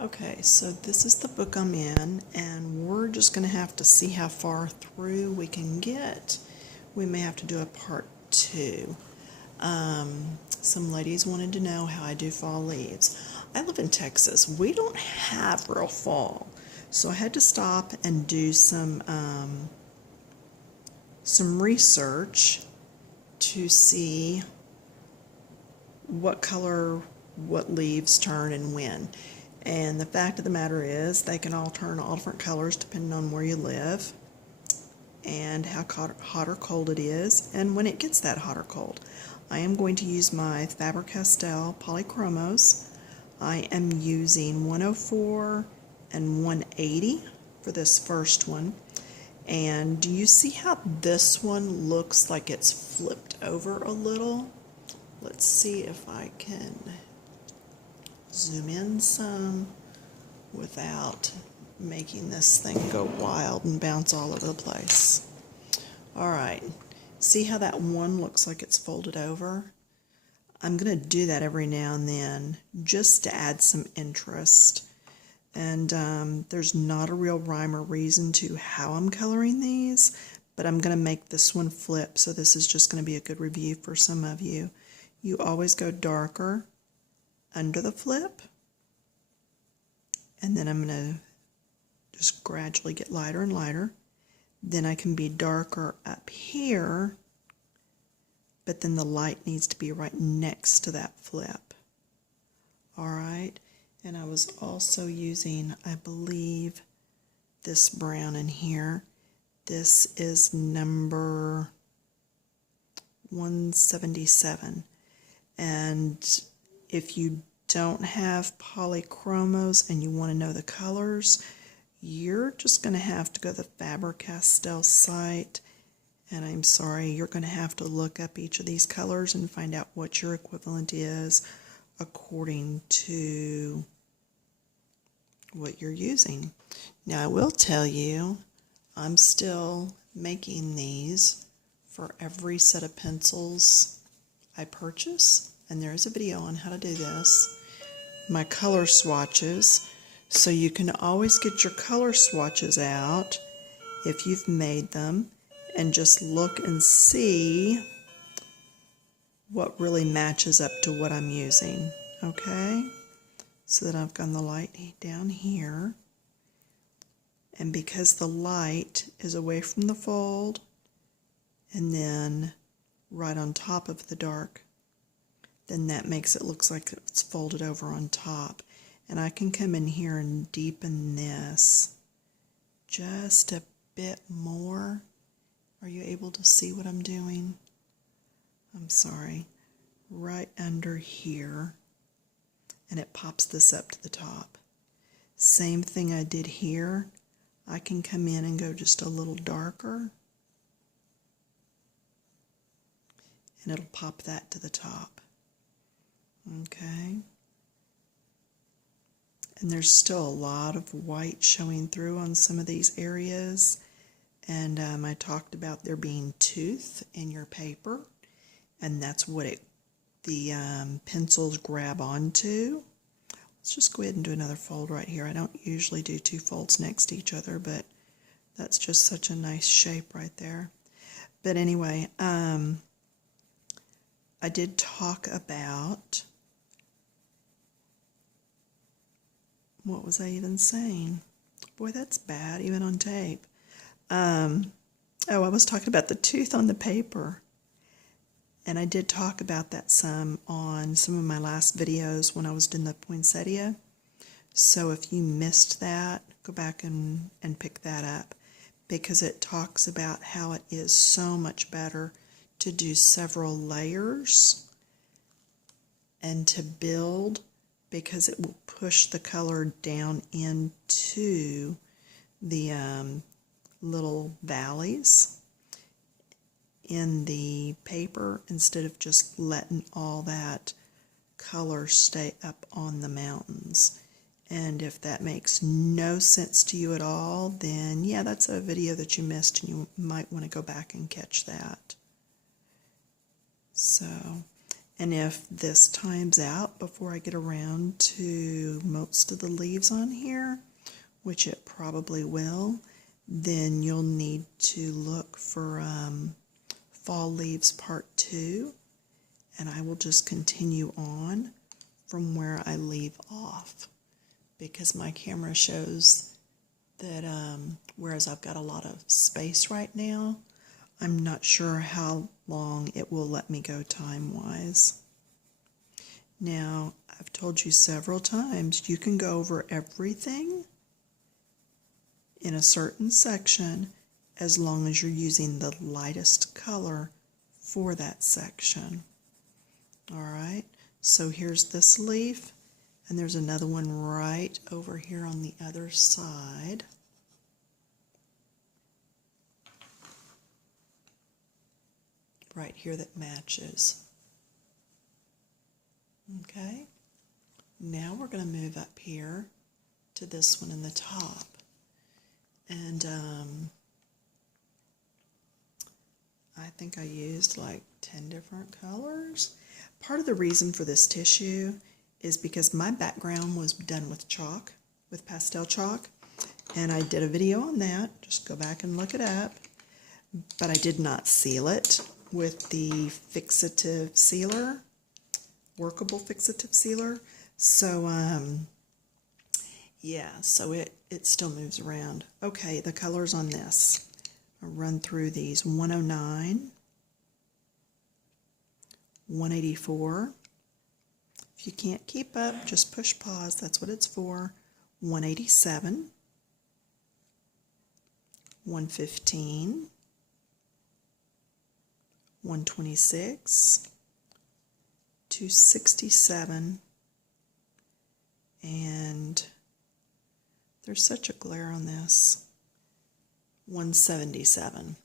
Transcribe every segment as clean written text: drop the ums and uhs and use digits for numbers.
Okay, so this is the book I'm in, and we're just going to have to see how far through we can get. We may have to do a part 2. Some ladies wanted to know how I do fall leaves. I live in Texas. We don't have real fall, so I had to stop and do some research to see what color what leaves turn and when. And the fact of the matter is they can all turn all different colors depending on where you live and how hot or cold it is and when it gets that hot or cold. I am going to use my Faber-Castell polychromos. I am using 104 and 180 for this first one. And do you see how this one looks like it's flipped over a little? Let's see if I can zoom in some without making this thing go wild and bounce all over the place. Alright, see how that one looks like it's folded over? I'm going to do that every now and then just to add some interest. And there's not a real rhyme or reason to how I'm coloring these, but I'm going to make this one flip, so this is just going to be a good review for some of you. You always go darker under the flip, and then I'm going to just gradually get lighter and lighter. Then I can be darker up here, but then the light needs to be right next to that flip. Alright, and I was also using, I believe, this brown in here. This is number 177. And if you don't have polychromos and you want to know the colors, you're just going to have to go to the Faber-Castell site, and I'm sorry, you're going to have to look up each of these colors and find out what your equivalent is according to what you're using. Now I will tell you, I'm still making these for every set of pencils I purchase, and there is a video on how to do this. My color swatches, so you can always get your color swatches out if you've made them and just look and see what really matches up to what I'm using. Okay, so that I've got the light down here, and because the light is away from the fold and then right on top of the dark, then that makes it look like it's folded over on top. And I can come in here and deepen this just a bit more. Are you able to see what I'm doing? I'm sorry. Right under here. And it pops this up to the top. Same thing I did here. I can come in and go just a little darker, and it'll pop that to the top. Okay. And there's still a lot of white showing through on some of these areas. And I talked about there being tooth in your paper, and that's what the pencils grab onto. Let's just go ahead and do another fold right here. I don't usually do 2 folds next to each other, but that's just such a nice shape right there. But anyway, I did talk about, what was I even saying? Boy, that's bad, even on tape. I was talking about the tooth on the paper. And I did talk about that some on some of my last videos when I was doing the poinsettia. So if you missed that, go back and pick that up, because it talks about how it is so much better to do several layers and to build, because it will push the color down into the little valleys in the paper instead of just letting all that color stay up on the mountains. And if that makes no sense to you at all, then yeah, that's a video that you missed, and you might want to go back and catch that. So, And if this times out before I get around to most of the leaves on here, which it probably will, then you'll need to look for Fall Leaves Part 2, and I will just continue on from where I leave off, because my camera shows that whereas I've got a lot of space right now, I'm not sure how long it will let me go time-wise. Now, I've told you several times, you can go over everything in a certain section as long as you're using the lightest color for that section. Alright, so here's this leaf, and there's another one right over here on the other side. Right here that matches. Okay, now we're going to move up here to this one in the top. And I think I used like 10 different colors. Part of the reason for this tissue is because my background was done with chalk, with pastel chalk, and I did a video on that. Just go back and look it up. But I did not seal it with the fixative sealer, workable fixative sealer. So, yeah, so it still moves around. Okay, the colors on this. I'll run through these. 109, 184. If you can't keep up, just push pause. That's what it's for. 187, 115, 126, 267, and there's such a glare on this, 177.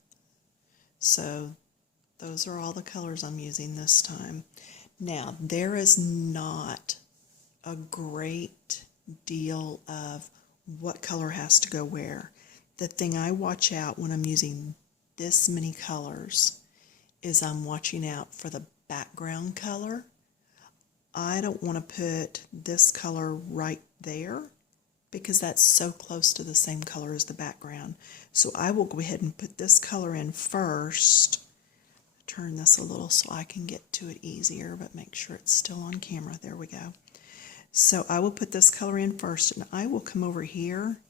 So those are all the colors I'm using this time. Now, there is not a great deal of what color has to go where. The thing I watch out when I'm using this many colors is I'm watching out for the background color. I don't want to put this color right there because that's so close to the same color as the background. So I will go ahead and put this color in first. Turn this a little so I can get to it easier, but make sure it's still on camera. There we go. So I will put this color in first, and I will come over here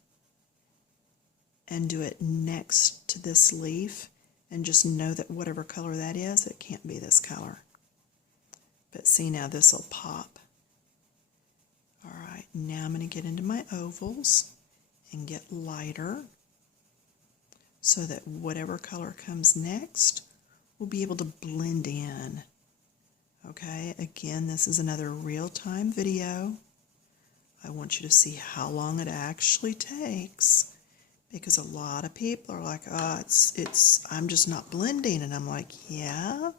and do it next to this leaf, and just know that whatever color that is, it can't be this color. But see, now this will pop. Alright, now I'm going to get into my ovals and get lighter so that whatever color comes next will be able to blend in. Okay, again, this is another real-time video. I want you to see how long it actually takes, because a lot of people are like, oh, I'm just not blending. And I'm like, yeah,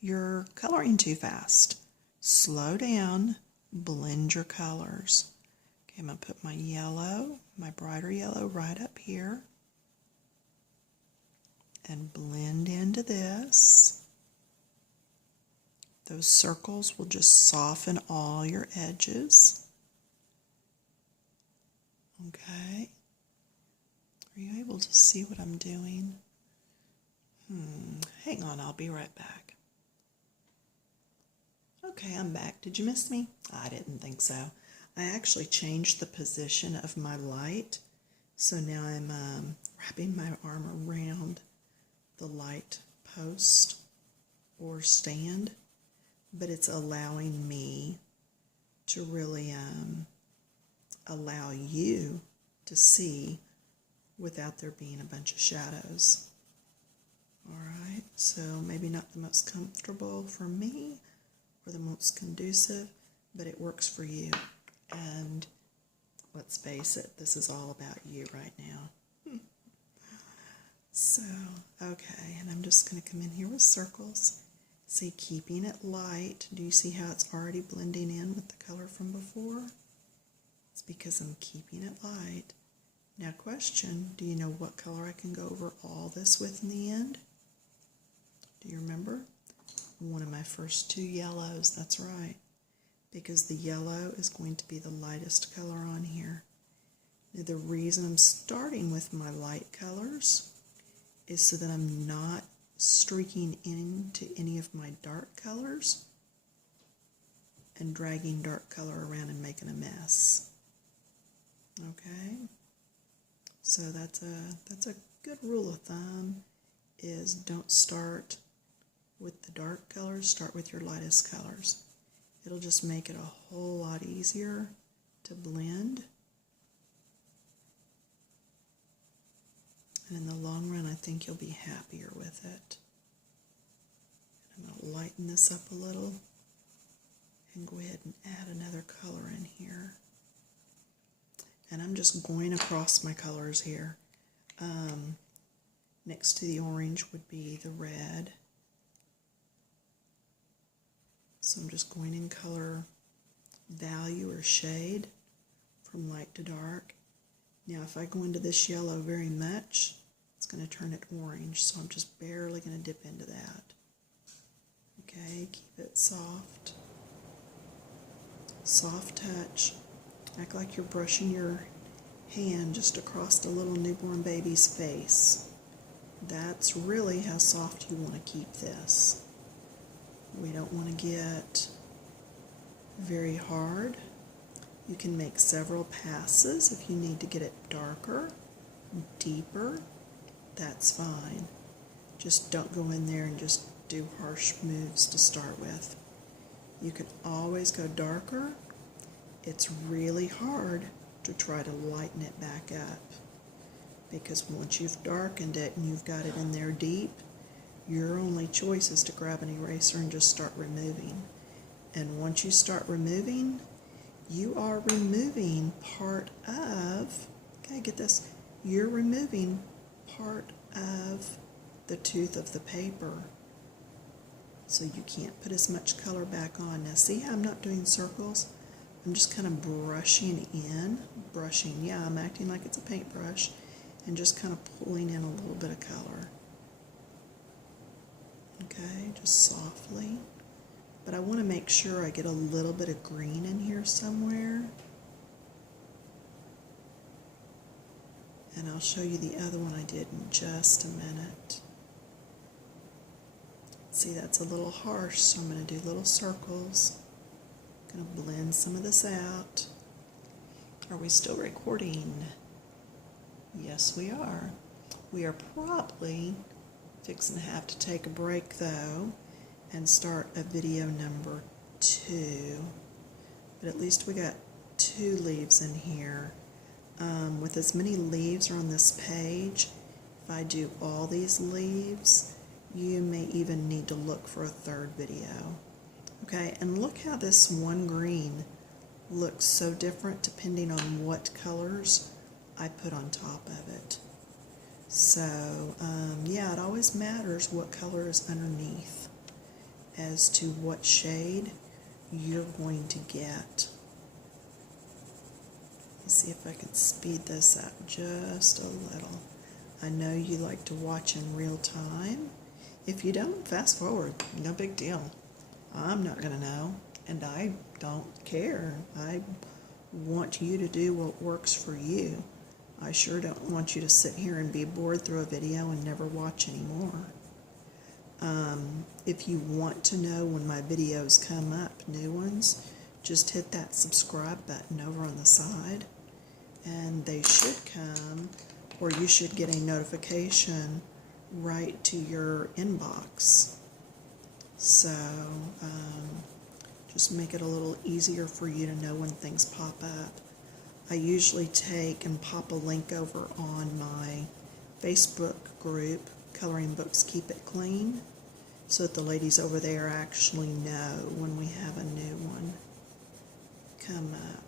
you're coloring too fast. Slow down, blend your colors. Okay, I'm going to put my yellow, my brighter yellow right up here, and blend into this. Those circles will just soften all your edges. Okay. Are you able to see what I'm doing? Hang on, I'll be right back. Okay, I'm back. Did you miss me? I didn't think so. I actually changed the position of my light. So now I'm wrapping my arm around the light post or stand, but it's allowing me to really allow you to see without there being a bunch of shadows. Alright, so maybe not the most comfortable for me or the most conducive, but it works for you. And let's face it, this is all about you right now. So, okay, and I'm just going to come in here with circles. See, keeping it light. Do you see how it's already blending in with the color from before? It's because I'm keeping it light. Now question, do you know what color I can go over all this with in the end? Do you remember? one of my first two yellows, that's right, because the yellow is going to be the lightest color on here. Now, the reason I'm starting with my light colors is so that I'm not streaking into any of my dark colors and dragging dark color around and making a mess. Okay, so that's a good rule of thumb, is don't start with the dark colors, start with your lightest colors. It'll just make it a whole lot easier to blend. And in the long run, I think you'll be happier with it. I'm going to lighten this up a little and go ahead and add another color in here. And I'm just going across my colors here. Next to the orange would be the red. So I'm just going in color value or shade from light to dark. Now if I go into this yellow very much, it's going to turn it orange, so I'm just barely going to dip into that. Okay, keep it soft. Soft touch. Act like you're brushing your hand just across a little newborn baby's face. That's really how soft you want to keep this. We don't want to get very hard. You can make several passes if you need to get it darker, deeper. That's fine. Just don't go in there and just do harsh moves to start with. You can always go darker. It's really hard to try to lighten it back up, because once you've darkened it and you've got it in there deep, your only choice is to grab an eraser and just start removing. And once you start removing, you are removing part of, okay, get this, you're removing part of the tooth of the paper. So you can't put as much color back on. Now see how I'm not doing circles? I'm just kind of brushing in, yeah, I'm acting like it's a paintbrush, and just kind of pulling in a little bit of color. Okay, just softly. But I want to make sure I get a little bit of green in here somewhere. And I'll show you the other one I did in just a minute. See, that's a little harsh, so I'm going to do little circles. I'm going to blend some of this out. Are we still recording? Yes, we are. We are probably fixing to have to take a break, though, and start a video number 2. But at least we got 2 leaves in here. With as many leaves are on this page, if I do all these leaves, you may even need to look for a 3rd video. Okay, and look how this one green looks so different depending on what colors I put on top of it. So, yeah, it always matters what color is underneath as to what shade you're going to get. Let's see if I can speed this up just a little. I know you like to watch in real time. If you don't, fast forward, no big deal. I'm not going to know, and I don't care. I want you to do what works for you. I sure don't want you to sit here and be bored through a video and never watch anymore. If you want to know when my videos come up, new ones, just hit that subscribe button over on the side, and they should come, or you should get a notification right to your inbox. So just make it a little easier for you to know when things pop up. I usually take and pop a link over on my Facebook group, Coloring Books Keep It Clean, so that the ladies over there actually know when we have a new one come up.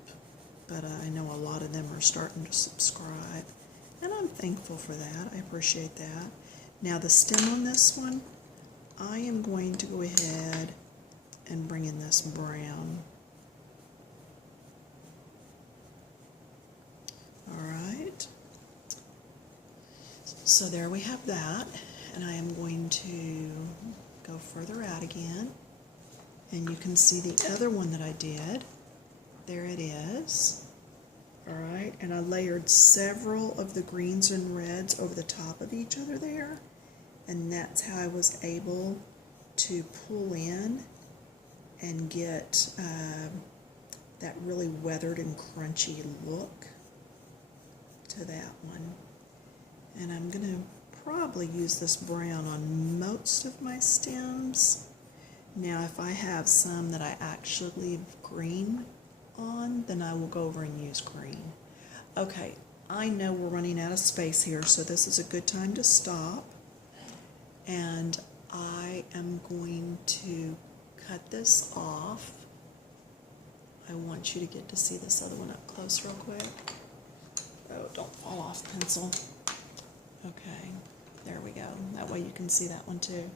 But I know a lot of them are starting to subscribe, and I'm thankful for that. I appreciate that. Now the stem on this one, I am going to go ahead and bring in this brown. Alright, so there we have that, and I am going to go further out again, and you can see the other one that I did. There it is. All right, and I layered several of the greens and reds over the top of each other there, and that's how I was able to pull in and get that really weathered and crunchy look to that one. And I'm going to probably use this brown on most of my stems. Now if I have some that I actually leave green on, then I will go over and use green. Okay, I know we're running out of space here, so this is a good time to stop. And I am going to cut this off. I want you to get to see this other one up close real quick. Oh, don't fall off, pencil. Okay, there we go. That way you can see that one too.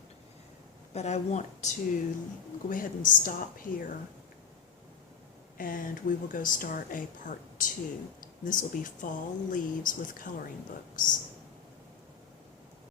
But I want to go ahead and stop here, and we will go start a part 2. This will be fall leaves with coloring books.